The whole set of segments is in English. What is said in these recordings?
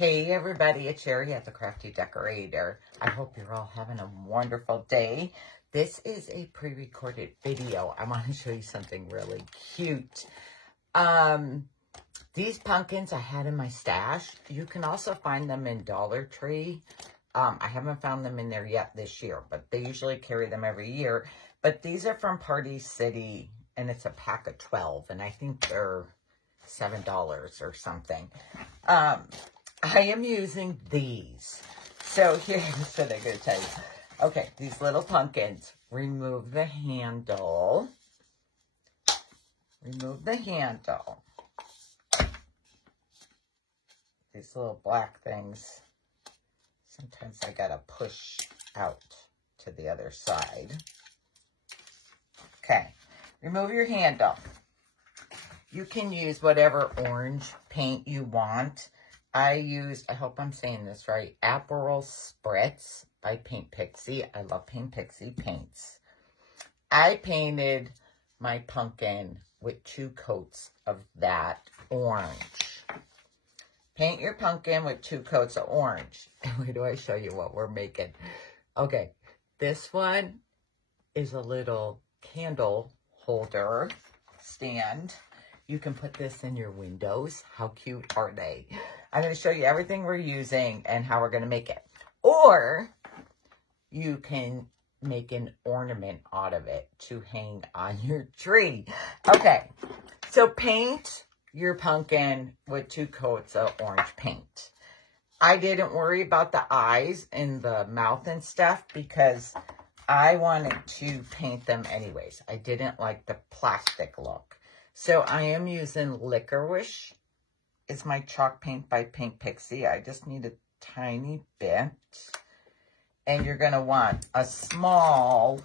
Hey everybody, it's Sherry at the Crafty Decorator. I hope you're all having a wonderful day. This is a pre-recorded video. I want to show you something really cute. These pumpkins I had in my stash. You can also find them in Dollar Tree. I haven't found them in there yet this year, but they usually carry them every year. But these are from Party City, and it's a pack of 12, and I think they're $7 or something. I am using these. So here's what I'm going to tell you. Okay, these little pumpkins. Remove the handle. Remove the handle. These little black things. Sometimes I got to push out to the other side. Okay, remove your handle. You can use whatever orange paint you want. I used, I hope I'm saying this right, Aperol Spritz by Paint Pixie. I love Paint Pixie paints. I painted my pumpkin with 2 coats of that orange. Paint your pumpkin with 2 coats of orange. Where do I show you what we're making? Okay, this one is a little candle holder stand. You can put this in your windows. How cute are they? I'm going to show you everything we're using and how we're going to make it. Or you can make an ornament out of it to hang on your tree. Okay, so paint your pumpkin with 2 coats of orange paint. I didn't worry about the eyes and the mouth and stuff because I wanted to paint them anyways. I didn't like the plastic look. So I am using Licorice. It's my chalk paint by Paint Pixie. I just need a tiny bit. And you're going to want a small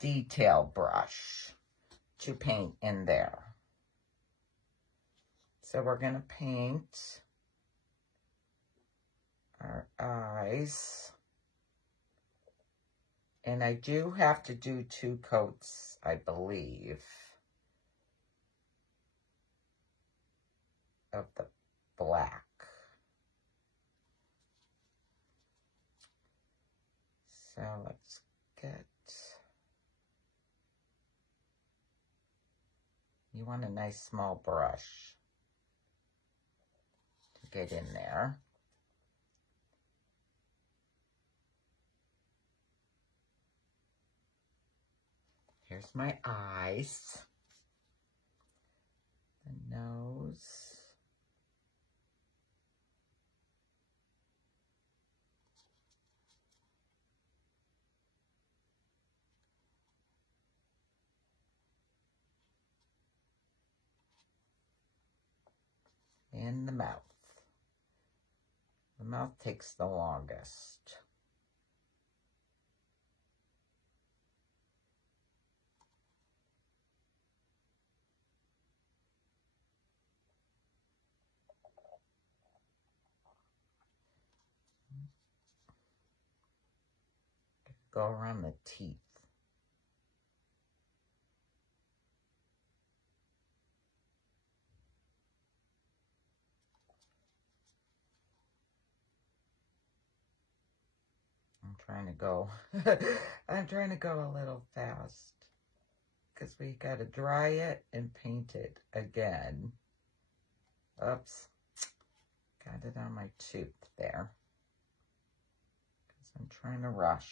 detail brush to paint in there. So we're going to paint our eyes. And I do have to do 2 coats, I believe, of the black. So let's get, you want a nice small brush to get in there. Here's my eyes, the nose. And the mouth. The mouth takes the longest. Go around the teeth. I'm trying to go a little fast because we got to dry it and paint it again. Oops. Got it on my tooth there because I'm trying to rush.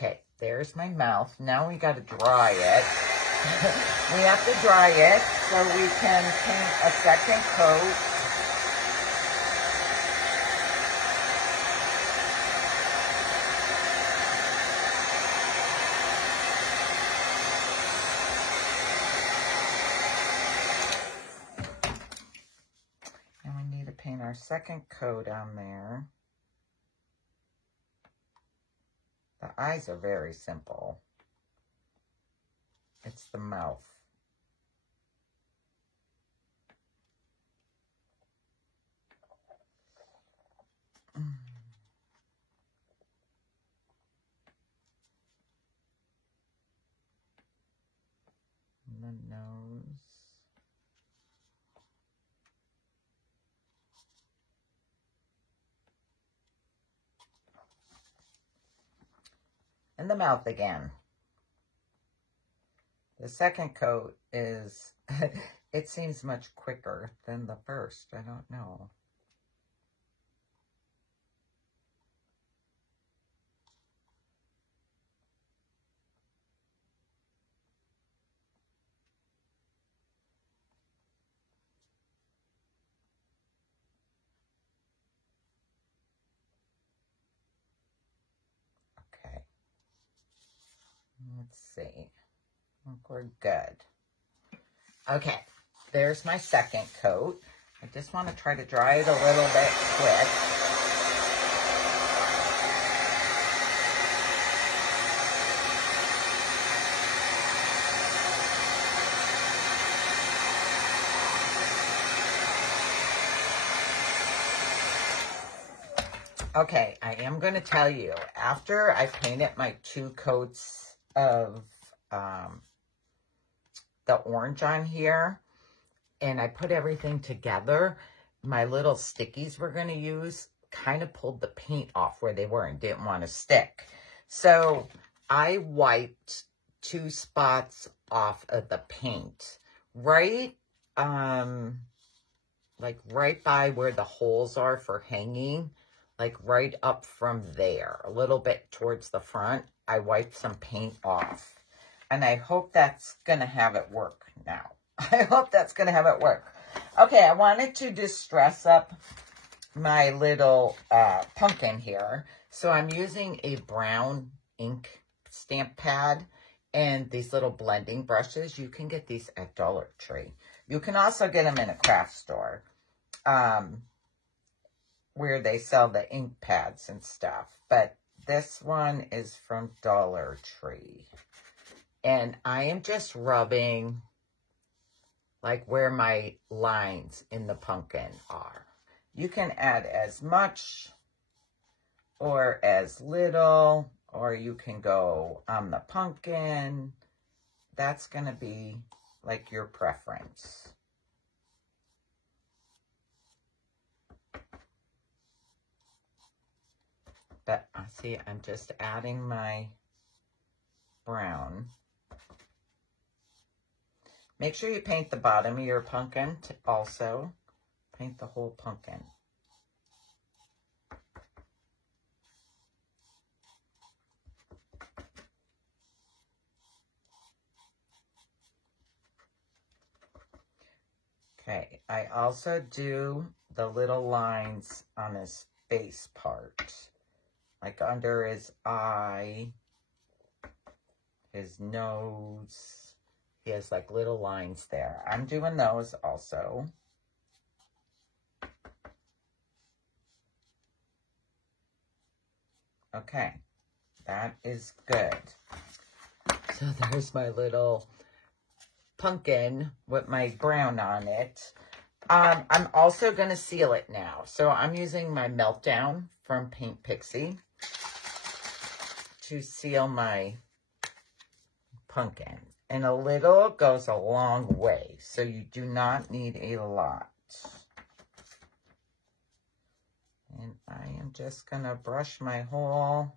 Okay, there's my mouth. Now we got to dry it. We have to dry it so we can paint a second coat. And we need to paint our second coat on there. The eyes are very simple. It's the mouth. And the nose. And the mouth again. The second coat is, it seems much quicker than the first. I don't know. Okay. Let's see. I think we're good. Okay, there's my second coat. I just want to try to dry it a little bit quick. Okay, I am going to tell you, after I painted my 2 coats of the orange on here, and I put everything together, my little stickies we're going to use kind of pulled the paint off where they were and didn't want to stick. So I wiped 2 spots off of the paint, right, like right by where the holes are for hanging, like right up from there, a little bit towards the front. I wiped some paint off. And I hope that's going to have it work now. I hope that's going to have it work. Okay, I wanted to just dress up my little pumpkin here. So I'm using a brown ink stamp pad and these little blending brushes. You can get these at Dollar Tree. You can also get them in a craft store where they sell the ink pads and stuff. But this one is from Dollar Tree. And I am just rubbing like where my lines in the pumpkin are. You can add as much or as little, or you can go on the pumpkin. That's going to be like your preference. But see, I'm just adding my brown. Make sure you paint the bottom of your pumpkin to also paint the whole pumpkin. Okay, I also do the little lines on his face part, like under his eye, his nose. He has like little lines there. I'm doing those also. Okay, that is good. So there's my little pumpkin with my brown on it. I'm also going to seal it now. So I'm using my Meltdown from Paint Pixie to seal my pumpkin. And a little goes a long way, so you do not need a lot. And I am just going to brush my whole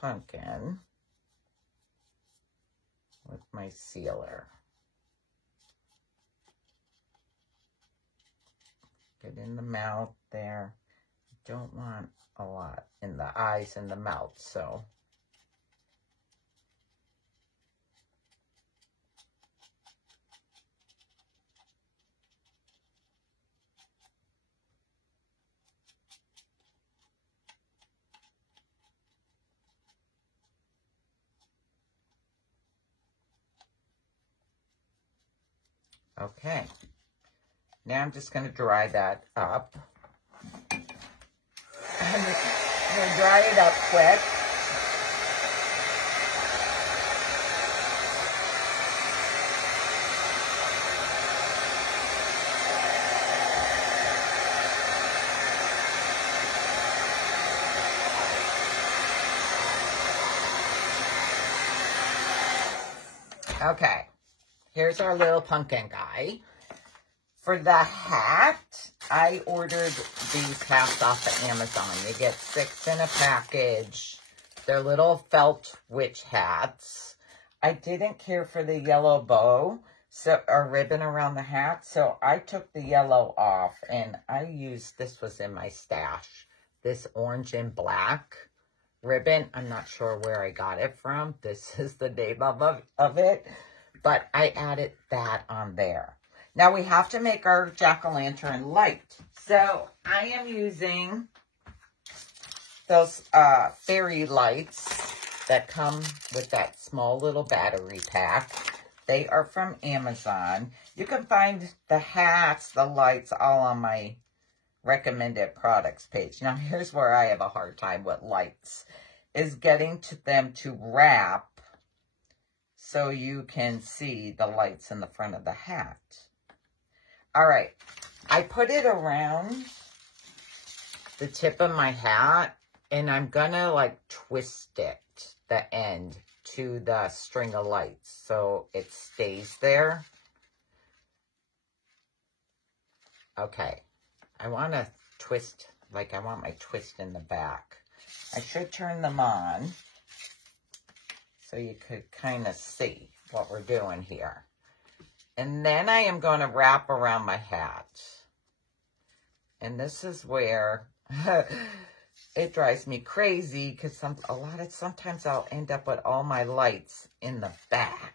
pumpkin with my sealer. Get in the mouth there. Don't want a lot in the eyes and the mouth, so... Okay, now I'm just going to dry that up. I'm going to dry it up quick. Okay, here's our little pumpkin guy. For the hat, I ordered these hats off of Amazon. You get 6 in a package. They're little felt witch hats. I didn't care for the yellow bow or ribbon around the hat, so I took the yellow off, and I used, this was in my stash, this orange and black ribbon. I'm not sure where I got it from. This is the name of it, but I added that on there. Now we have to make our jack-o'-lantern light. So I am using those fairy lights that come with that small little battery pack. They are from Amazon. You can find the hats, the lights, all on my recommended products page. Now, here's where I have a hard time with lights, is getting to them to wrap so you can see the lights in the front of the hat. All right, I put it around the tip of my hat, and I'm gonna like twist it, the end, to the string of lights so it stays there. Okay, I want to twist, like I want my twist in the back. I should turn them on so you could kind of see what we're doing here. And then I am going to wrap around my hat. And this is where it drives me crazy, because sometimes I'll end up with all my lights in the back.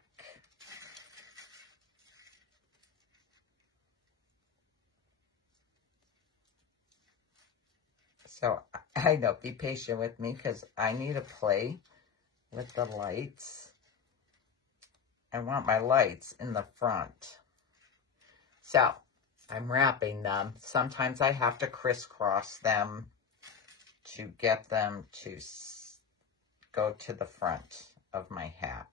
So I know, be patient with me, because I need to play with the lights. I want my lights in the front. So I'm wrapping them. Sometimes I have to crisscross them to get them to go to the front of my hat.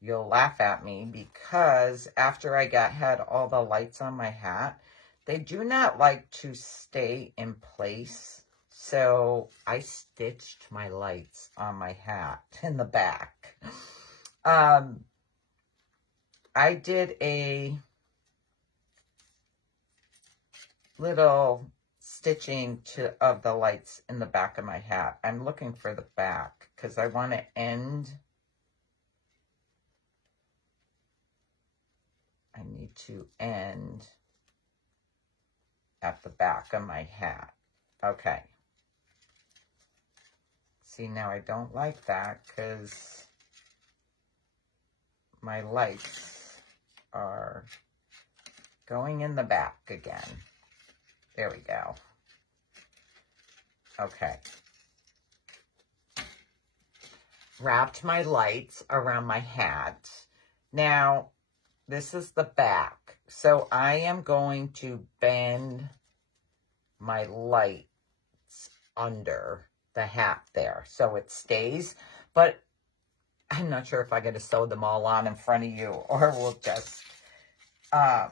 You'll laugh at me because after I had all the lights on my hat, they do not like to stay in place. So I stitched my lights on my hat in the back. I did a little stitching of the lights in the back of my hat. I'm looking for the back because I want to end. I need to end at the back of my hat. Okay. See, now I don't like that because my lights are going in the back again. There we go. Okay. Wrapped my lights around my hat. Now, this is the back. So I am going to bend my lights under the hat there so it stays. But I'm not sure if I'm going to sew them all on in front of you, or we'll just, I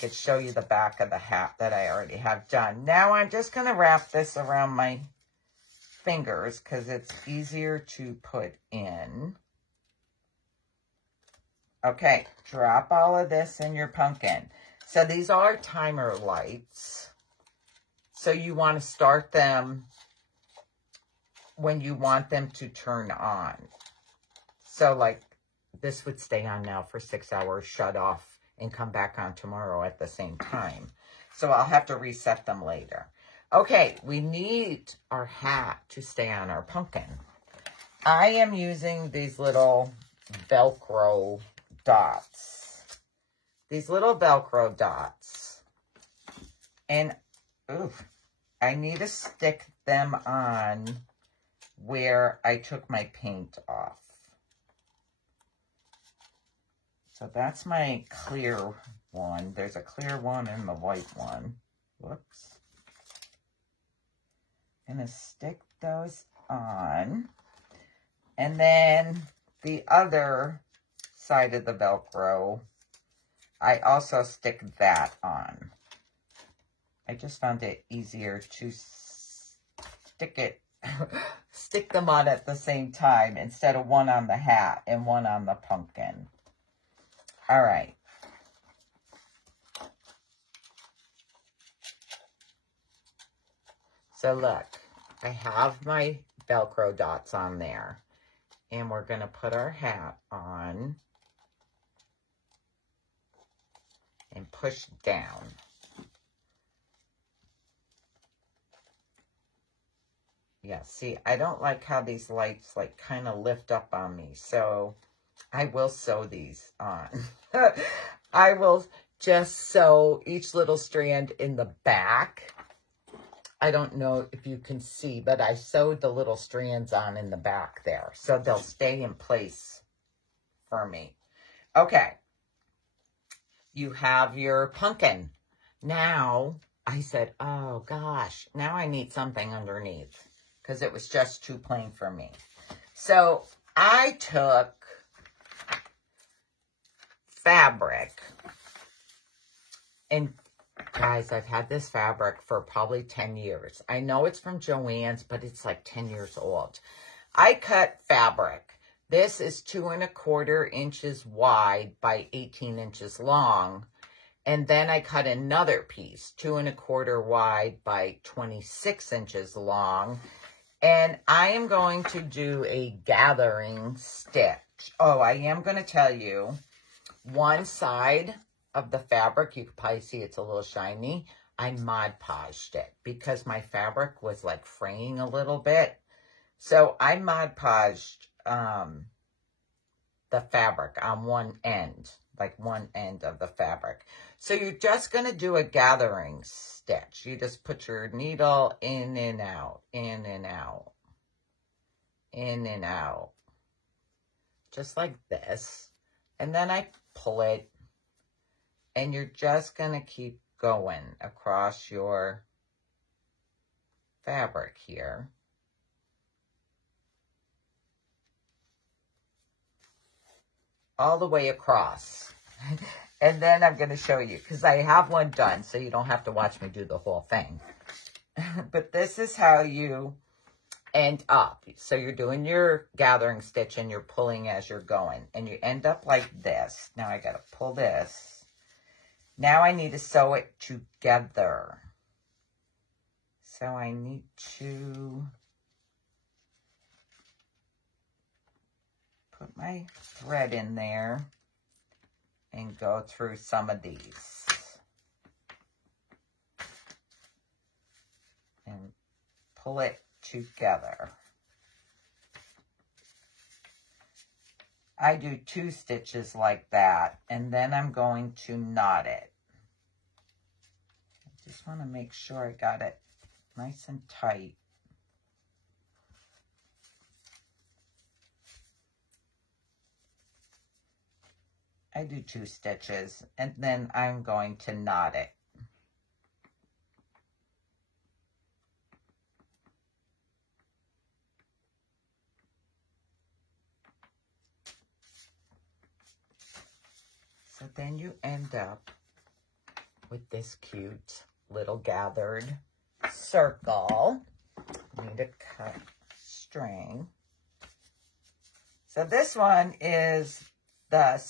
could show you the back of the hat that I already have done. Now I'm just going to wrap this around my fingers because it's easier to put in. Okay, drop all of this in your pumpkin. So these are timer lights. So you want to start them when you want them to turn on. So like this would stay on now for 6 hours, shut off, and come back on tomorrow at the same time. So I'll have to reset them later. Okay, we need our hat to stay on our pumpkin. I am using these little Velcro dots. These little Velcro dots. And, ooh, I need to stick them on where I took my paint off. So that's my clear one. There's a clear one and the white one. Whoops. I'm going to stick those on. And then the other side of the Velcro, I also stick that on. I just found it easier to stick them on at the same time instead of one on the hat and one on the pumpkin. All right. So look, I have my Velcro dots on there, and we're going to put our hat on and push down. Yeah, see, I don't like how these lights like kind of lift up on me, so I will sew these on. I will just sew each little strand in the back. I don't know if you can see, but I sewed the little strands on in the back there, so they'll stay in place for me. Okay, you have your pumpkin. Now, I said, oh gosh, now I need something underneath, because it was just too plain for me. So I took fabric, and guys, I've had this fabric for probably 10 years. I know it's from Joann's, but it's like 10 years old. I cut fabric. This is 2 1/4 inches wide by 18 inches long. And then I cut another piece, 2 1/4 wide by 26 inches long. And I am going to do a gathering stitch. Oh, I am going to tell you, one side of the fabric, you can probably see it's a little shiny. I Mod Podged it because my fabric was like fraying a little bit. So I Mod Podged the fabric on one end, like one end of the fabric. So you're just going to do a gathering stitch. You just put your needle in and out, in and out, in and out, just like this. And then I pull it, and you're just going to keep going across your fabric here. All the way across. And then I'm going to show you, because I have one done, so you don't have to watch me do the whole thing. But this is how you end up. So you're doing your gathering stitch, and you're pulling as you're going. And you end up like this. Now I got to pull this. Now I need to sew it together. So I need to put my thread in there and go through some of these. And pull it together. I do 2 stitches like that, and then I'm going to knot it. I just want to make sure I got it nice and tight. I do 2 stitches, and then I'm going to knot it. So then you end up with this cute little gathered circle. You need to cut string. So this one is the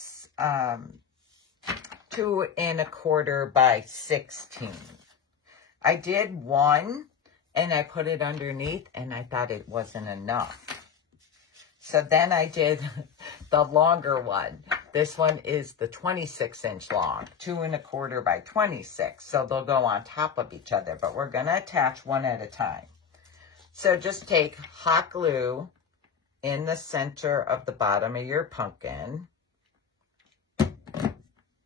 2 1/4 by 16. I did one, and I put it underneath, and I thought it wasn't enough. So then I did the longer one. This one is the 26-inch long, 2 1/4 by 26. So they'll go on top of each other, but we're going to attach one at a time. So just take hot glue in the center of the bottom of your pumpkin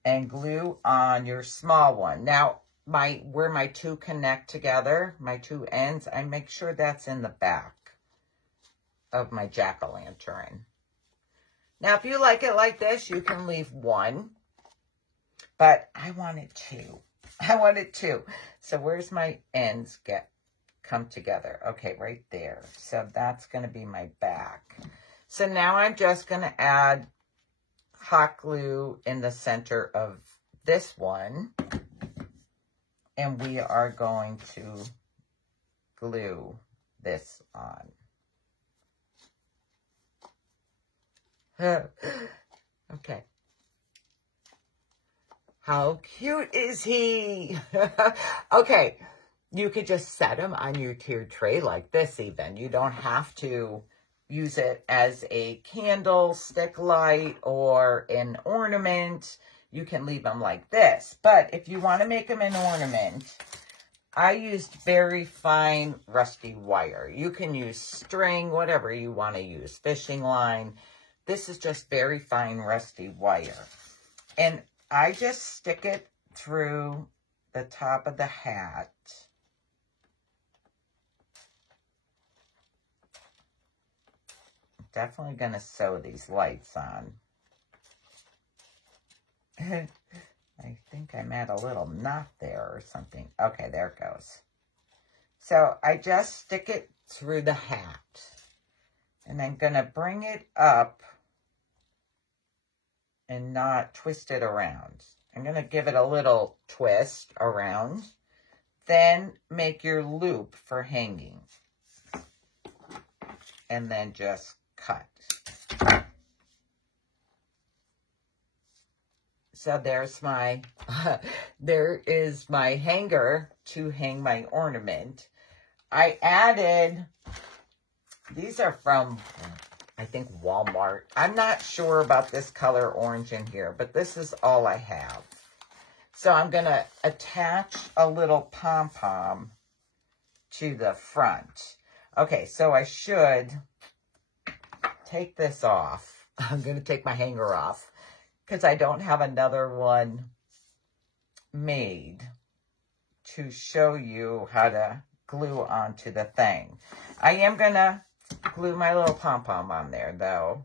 and glue on your small one. Now, where my 2 connect together, my 2 ends, I make sure that's in the back of my jack-o'-lantern. Now, if you like it like this, you can leave 1, but I wanted 2. I wanted 2. So where's my ends come together? Okay, right there. So that's going to be my back. So now I'm just going to add hot glue in the center of this one, and we are going to glue this on. Okay. How cute is he? Okay. You could just set him on your tiered tray like this even. You don't have to use it as a candlestick light or an ornament. You can leave them like this. But if you want to make them an ornament, I used very fine rusty wire. You can use string, whatever you want to use, fishing line. This is just very fine rusty wire. And I just stick it through the top of the hat. Definitely going to sew these lights on. I think I'm at a little knot there or something. Okay, there it goes. So I just stick it through the hat. And I'm going to bring it up and not twist it around. I'm going to give it a little twist around. Then make your loop for hanging. And then just cut. So there's my, there is my hanger to hang my ornament. I added, these are from, I think, Walmart. I'm not sure about this color orange in here, but this is all I have. So I'm going to attach a little pom-pom to the front. Okay, so I should take this off. I'm going to take my hanger off because I don't have another one made to show you how to glue onto the thing. I am going to glue my little pom-pom on there, though.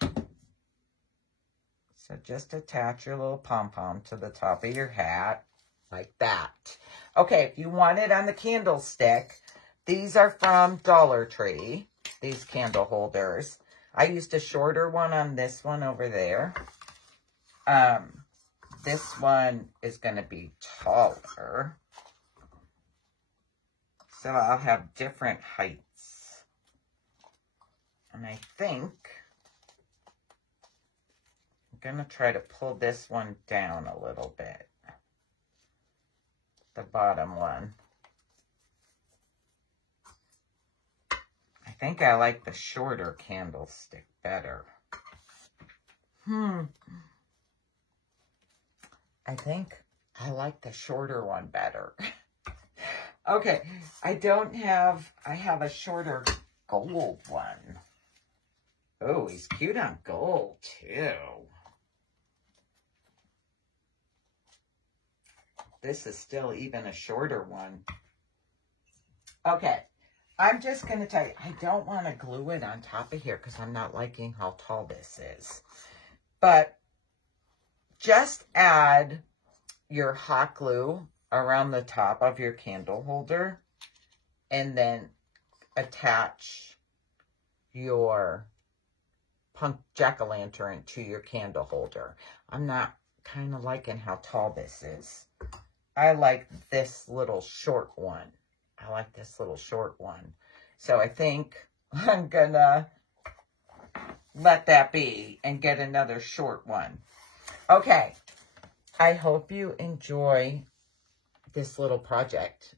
So just attach your little pom-pom to the top of your hat, like that. Okay, if you want it on the candlestick, these are from Dollar Tree, these candle holders. I used a shorter one on this one over there. This one is going to be taller. So I'll have different heights. And I think I'm going to try to pull this one down a little bit. The bottom one. I think I like the shorter candlestick better. I think I like the shorter one better. Okay, I have a shorter gold one. Oh, he's cute on gold too. This is still even a shorter one. Okay, I'm just going to tell you, I don't want to glue it on top of here because I'm not liking how tall this is. But just add your hot glue around the top of your candle holder and then attach your jack-o'-lantern to your candle holder. I'm not kind of liking how tall this is. I like this little short one. I like this little short one. So I think I'm gonna let that be and get another short one. Okay. I hope you enjoy this little project.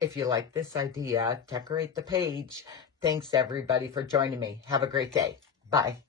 If you like this idea, decorate the page. Thanks everybody for joining me. Have a great day. Bye.